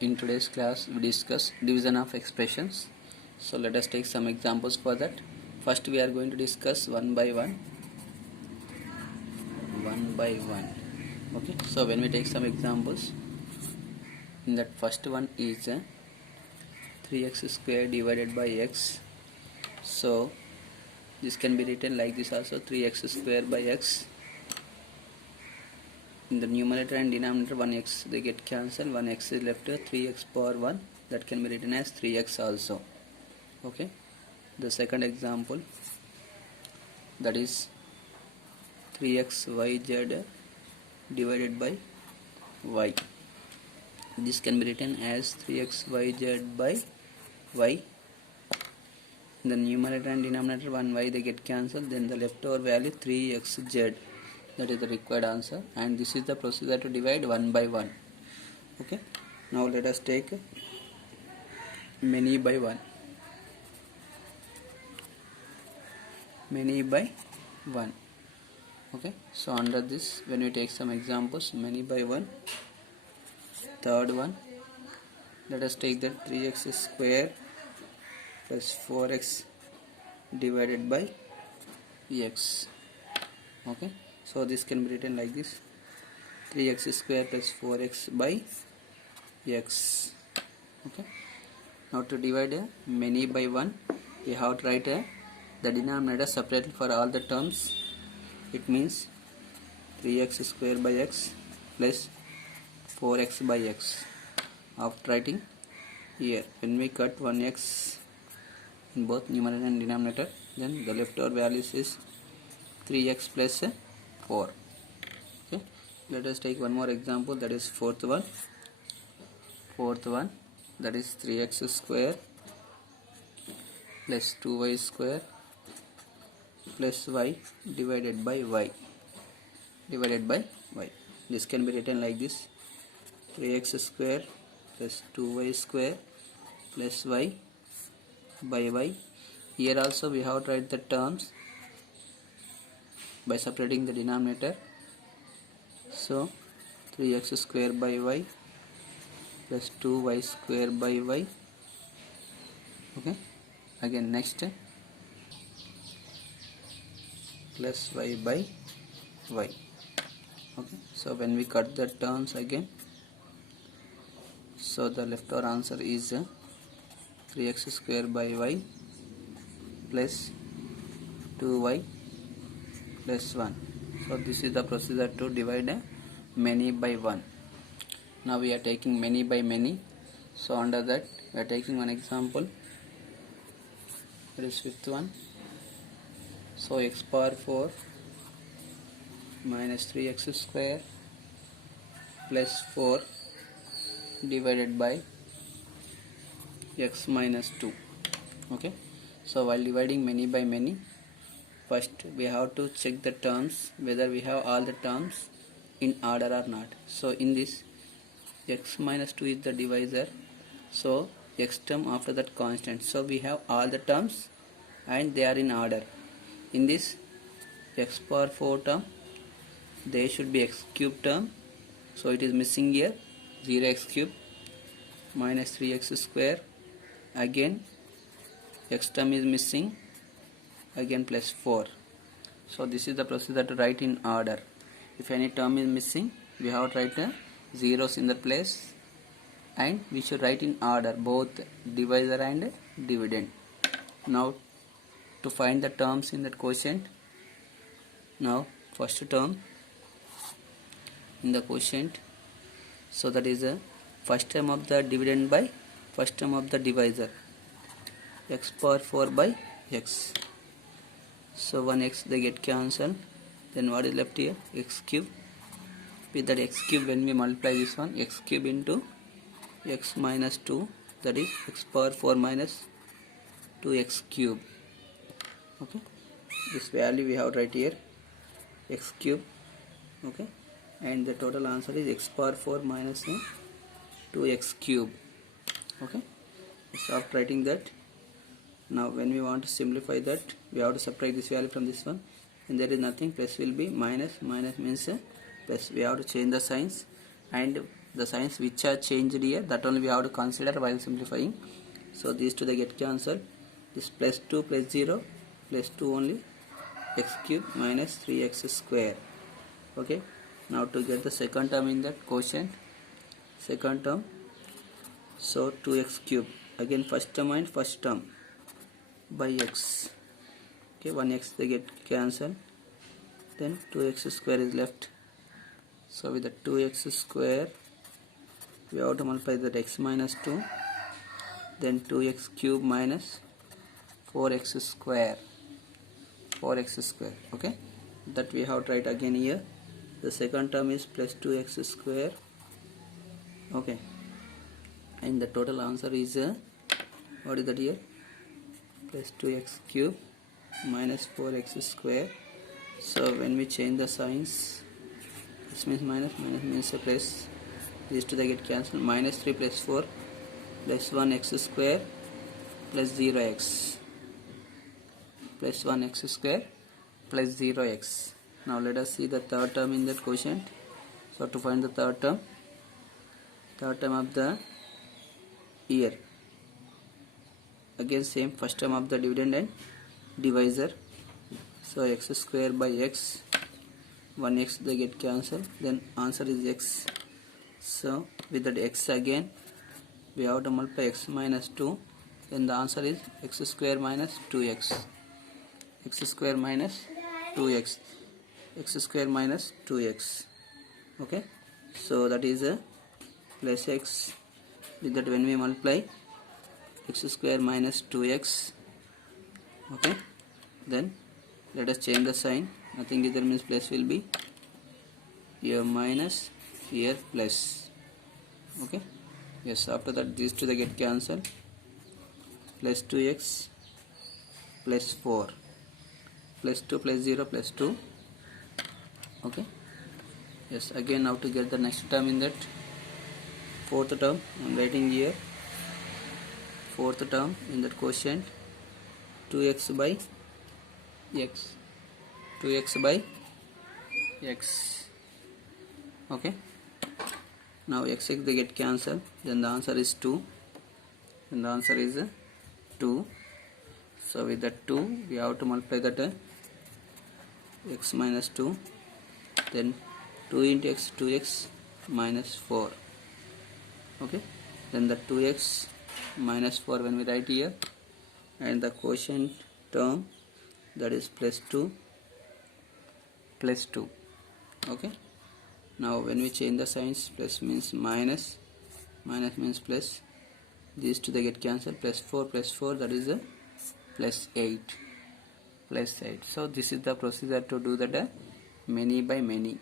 In today's class we discuss division of expressions. So let us take some examples for that. First we are going to discuss one by one. Okay, so when we take some examples, in that first one is 3x square divided by x. So this can be written like this also, 3x square by x. In the numerator and denominator 1x they get cancelled, 1x is left, 3x power 1, that can be written as 3x also. Okay, the second example, that is 3xyz divided by y. This can be written as 3xyz by y. In the numerator and denominator 1y they get cancelled, then the leftover value 3xz, that is the required answer, and this is the procedure to divide one by one. Okay, now let us take many by one. Okay, so under this, when we take some examples, many by one. Third one, let us take that 3x square plus 4x divided by x. Okay, so this can be written like this, 3x square plus 4x by x. Okay, now to divide many by 1, we have to write the denominator separately for all the terms. It means 3x square by x plus 4x by x. After writing here, when we cut 1x in both numerator and denominator, then the leftover values is 3x plus 4. Okay, let us take one more example, that is fourth one, that is 3x square plus 2y square plus y divided by y. This can be written like this, 3x square plus 2y square plus y by y. Here also we have to write the terms by separating the denominator. So 3x square by y plus 2y square by y. Okay, again next plus y by y. Okay, so when we cut the terms again, so the leftover answer is 3x square by y plus 2y plus 1. So this is the procedure to divide many by 1. Now we are taking many by many. So under that we are taking one example, that is fifth one. So x power 4 minus 3x square plus 4 divided by x minus 2. Okay, so while dividing many by many, first we have to check the terms whether we have all the terms in order or not. So in this, x minus 2 is the divisor, so x term after that constant, so we have all the terms and they are in order. In this x power 4 term, there should be x cube term, so it is missing here, 0x cube minus 3x square, again x term is missing, again plus 4. So this is the procedure to write in order. If any term is missing, we have to write zeros in the place, and we should write in order both divisor and dividend. Now to find the terms in that quotient, now first term in the quotient, so that is the first term of the dividend by first term of the divisor, x power 4 by x. So 1x they get cancelled, then what is left here, x cube. With that x cube, when we multiply this one, x cube into x minus 2, that is x power 4 minus 2x cube. Okay, this value we have right here, x cube. Okay, and the total answer is x power 4 minus 2x cube. Okay, so after writing that, now when we want to simplify that, we have to subtract this value from this one, and there is nothing, plus will be minus, minus means plus. We have to change the signs, and the signs which are changed here, that only we have to consider while simplifying. So these two they get cancelled. This plus 2 plus 0 plus 2 only, x cube minus 3x square. Okay, now to get the second term in that quotient, second term, so 2x cube, again first term and first term by x. Okay, 1x they get cancelled, then 2x square is left. So with the 2x square we have to multiply that x minus 2, then 2x cube minus 4x square, 4x square. Okay, that we have to write again here. The second term is plus 2x square. Okay, and the total answer is what is that here, plus 2x cube minus 4x square. So when we change the signs, this means minus, minus means plus, these two they get cancelled. Minus 3 plus 4 plus 1x square plus 0x, plus 1x square plus 0x. Now let us see the third term in that quotient. So to find the third term of the year, again same, first term of the dividend and divisor. So x square by x, 1x they get cancelled, then answer is x. So with that x again we have to multiply x minus 2, then the answer is x square minus 2x, x square minus 2x, x square minus 2x. Okay, so that is a plus x. With that when we multiply x square minus 2x, okay, then let us change the sign. Nothing is there means plus will be here minus, here plus. Okay, yes, after that these two they get cancelled, plus 2x plus 4 plus 2 plus 0 plus 2. Okay, yes, again now to get the next term in that fourth term, I am writing here fourth term in that quotient, 2x by x, 2x by x. Okay, now x they get cancelled, then the answer is 2, and the answer is 2. So with that 2 we have to multiply that x minus 2, then 2 into x, 2x minus 4. Okay, then the 2x minus 4 when we write here, and the quotient term, that is plus 2 plus 2. Okay, now when we change the signs, plus means minus, minus means plus, these two they get cancelled, plus 4 plus 4, that is a plus 8, plus 8. So this is the procedure to do that many by many.